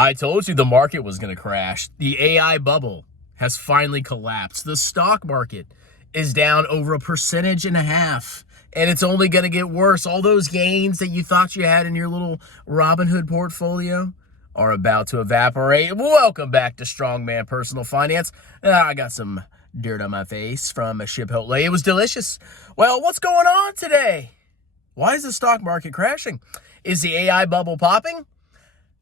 I told you the market was going to crash. The AI bubble has finally collapsed. The stock market is down over 1.5%, and it's only going to get worse. All those gains that you thought you had in your little Robinhood portfolio are about to evaporate. Welcome back to Strongman Personal Finance. I got some dirt on my face from a Chipotle. It was delicious. Well, what's going on today? Why is the stock market crashing? Is the AI bubble popping?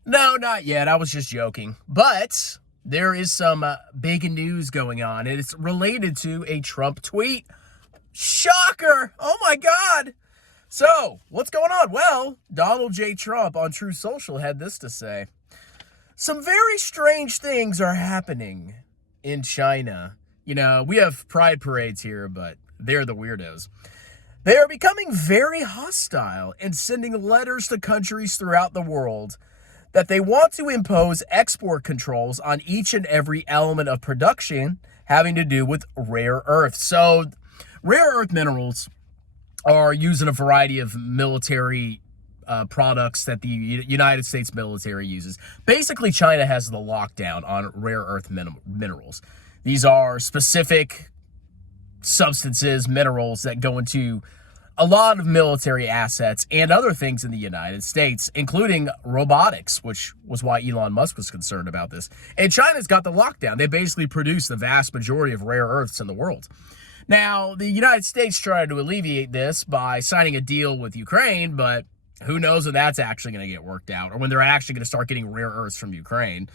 No, not yet. I was just joking. But there is some big news going on, and it's related to a Trump tweet. Shocker! Oh my God! So, what's going on? Well, Donald J. Trump on Truth Social had this to say. Some very strange things are happening in China. You know, we have pride parades here, but they're the weirdos. They are becoming very hostile and sending letters to countries throughout the world that they want to impose export controls on each and every element of production having to do with rare earths. So rare earth minerals are used in a variety of military products that the United States military uses. Basically, China has the lockdown on rare earth minerals. These are specific substances, minerals that go into a lot of military assets and other things in the United States, including robotics, which was why Elon Musk was concerned about this. And China's got the lockdown. They basically produce the vast majority of rare earths in the world. Now, the United States tried to alleviate this by signing a deal with Ukraine, but who knows when that's actually going to get worked out, or when they're actually going to start getting rare earths from Ukraine,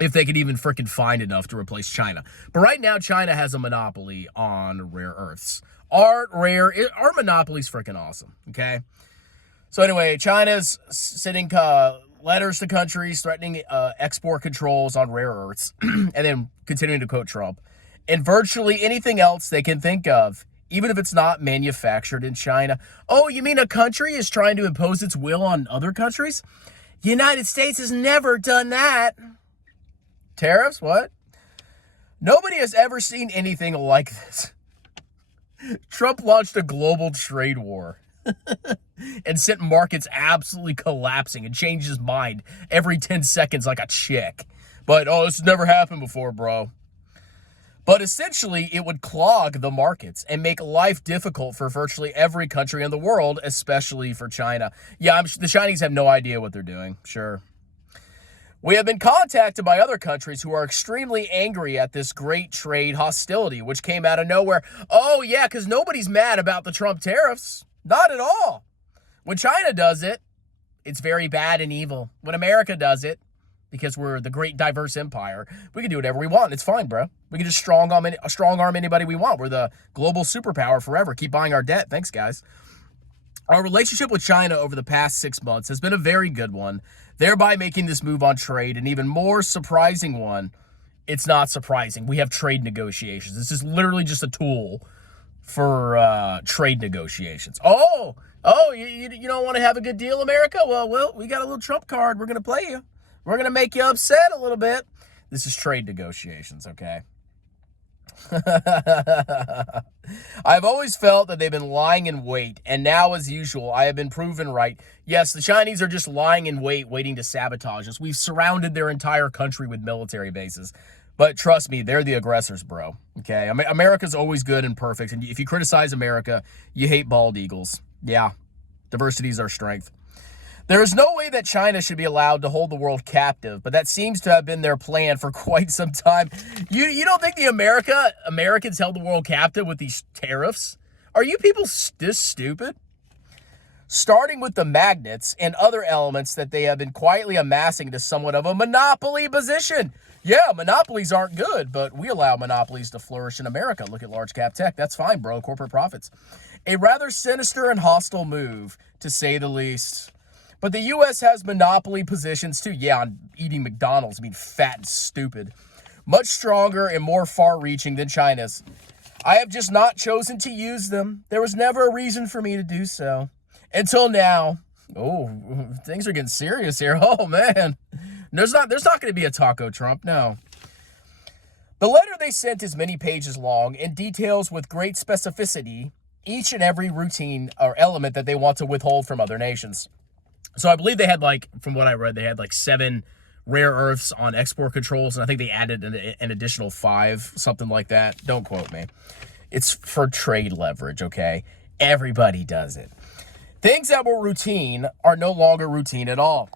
if they could even freaking find enough to replace China. But right now, China has a monopoly on rare earths. Our monopoly's freaking awesome, okay? So anyway, China's sending letters to countries threatening export controls on rare earths, and then continuing to quote Trump, and virtually anything else they can think of, even if it's not manufactured in China. Oh, you mean a country is trying to impose its will on other countries? The United States has never done that. Tariffs? What? Nobody has ever seen anything like this. Trump launched a global trade war and sent markets absolutely collapsing and changed his mind every 10 seconds like a chick. But, this has never happened before, bro. But essentially, it would clog the markets and make life difficult for virtually every country in the world, especially for China. Yeah, the Chinese have no idea what they're doing, sure. We have been contacted by other countries who are extremely angry at this great trade hostility, which came out of nowhere. Oh, yeah, because nobody's mad about the Trump tariffs. Not at all. When China does it, it's very bad and evil. When America does it, because we're the great diverse empire, we can do whatever we want. It's fine, bro. We can just strong arm anybody we want. We're the global superpower forever. Keep buying our debt. Thanks, guys. Our relationship with China over the past 6 months has been a very good one, thereby making this move on trade an even more surprising one. It's not surprising. We have trade negotiations. This is literally just a tool for trade negotiations. You don't want to have a good deal, America? Well, we got a little Trump card. We're going to play you. We're going to make you upset a little bit. This is trade negotiations, okay? I've always felt that they've been lying in wait, and now, as usual, I have been proven right. Yes, the Chinese are just lying in wait, waiting to sabotage us. We've surrounded their entire country with military bases. But trust me, they're the aggressors, bro. Okay? America's always good and perfect, and if you criticize America, you hate bald eagles. Yeah, diversity is our strength. There is no way that China should be allowed to hold the world captive, but that seems to have been their plan for quite some time. You don't think the Americans held the world captive with these tariffs? Are you people this stupid? Starting with the magnets and other elements that they have been quietly amassing to somewhat of a monopoly position. Yeah, monopolies aren't good, but we allow monopolies to flourish in America. Look at large cap tech. That's fine, bro. Corporate profits. A rather sinister and hostile move, to say the least. But the U.S. has monopoly positions too. Yeah, on eating McDonald's, being fat and stupid. Much stronger and more far-reaching than China's. I have just not chosen to use them. There was never a reason for me to do so. Until now. Oh, things are getting serious here. Oh, man. There's not going to be a taco Trump, no. The letter they sent is many pages long and details with great specificity each and every routine or element that they want to withhold from other nations. So I believe they had, like, from what I read, they had like 7 rare earths on export controls, and I think they added an additional 5, something like that. Don't quote me. It's for trade leverage, okay? Everybody does it. Things that were routine are no longer routine at all.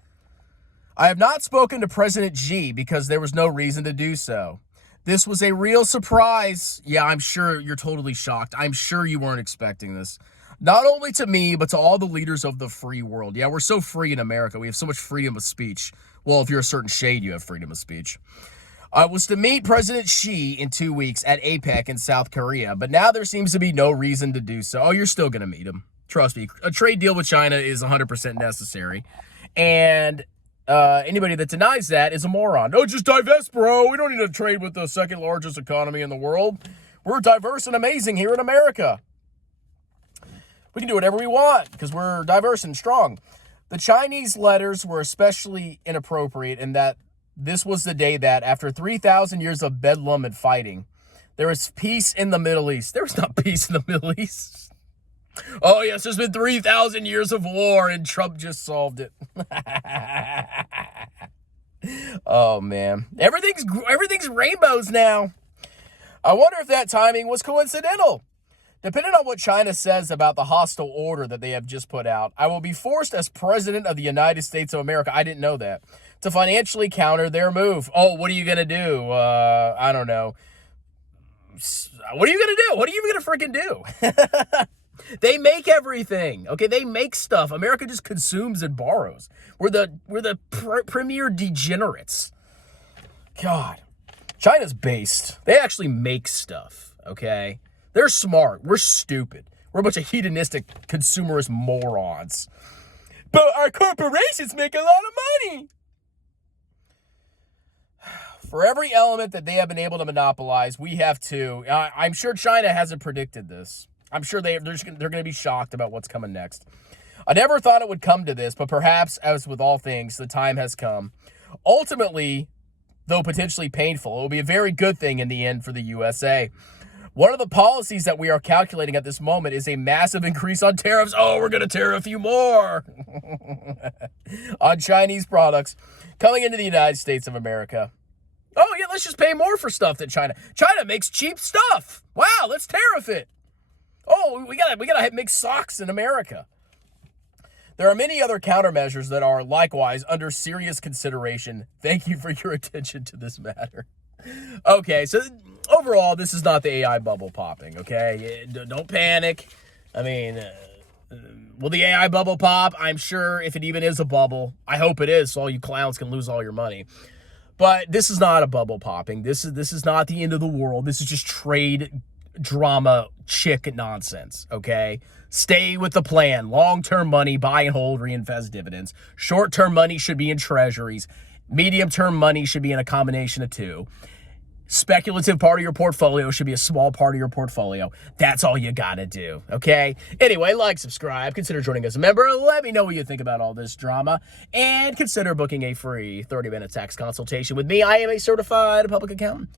I have not spoken to President Xi because there was no reason to do so. This was a real surprise. Yeah, I'm sure you're totally shocked. I'm sure you weren't expecting this. Not only to me, but to all the leaders of the free world. Yeah, we're so free in America. We have so much freedom of speech. Well, if you're a certain shade, you have freedom of speech. I was to meet President Xi in 2 weeks at APEC in South Korea, but now there seems to be no reason to do so. Oh, you're still going to meet him. Trust me. A trade deal with China is 100% necessary. And anybody that denies that is a moron. Oh, just divest, bro. We don't need to trade with the second largest economy in the world. We're diverse and amazing here in America. We can do whatever we want because we're diverse and strong. The Chinese letters were especially inappropriate in that this was the day that, after 3,000 years of bedlam and fighting, there is peace in the Middle East. There was not peace in the Middle East. Oh, yes, there's been 3,000 years of war, and Trump just solved it. Oh, man. Everything's rainbows now. I wonder if that timing was coincidental. Depending on what China says about the hostile order that they have just put out, I will be forced as president of the United States of America, I didn't know that, to financially counter their move. Oh, what are you going to do? I don't know. What are you going to do? What are you going to freaking do? They make everything. Okay, they make stuff. America just consumes and borrows. We're the premier degenerates. God. China's based. They actually make stuff, okay? They're smart. We're stupid. We're a bunch of hedonistic, consumerist morons. But our corporations make a lot of money. For every element that they have been able to monopolize, we have to. I'm sure China hasn't predicted this. I'm sure they're going to be shocked about what's coming next. I never thought it would come to this, but perhaps, as with all things, the time has come. Ultimately, though potentially painful, it will be a very good thing in the end for the USA. One of the policies that we are calculating at this moment is a massive increase on tariffs. Oh, we're going to tariff you more on Chinese products coming into the United States of America. Oh, yeah, let's just pay more for stuff than China. China makes cheap stuff. Wow, let's tariff it. Oh, we gotta make socks in America. There are many other countermeasures that are likewise under serious consideration. Thank you for your attention to this matter. Okay, so overall, this is not the AI bubble popping, okay? Don't panic. I mean, will the AI bubble pop? I'm sure, if it even is a bubble. I hope it is, so all you clowns can lose all your money. But this is not a bubble popping. This is not the end of the world. This is just trade drama chick nonsense, okay? Stay with the plan. Long-term money, buy and hold, reinvest dividends. Short-term money should be in treasuries. Medium-term money should be in a combination of two. Speculative part of your portfolio should be a small part of your portfolio. That's all you gotta do, okay? Anyway, like, subscribe, consider joining as a member. Let me know what you think about all this drama, and consider booking a free 30-minute tax consultation with me. I am a certified public accountant.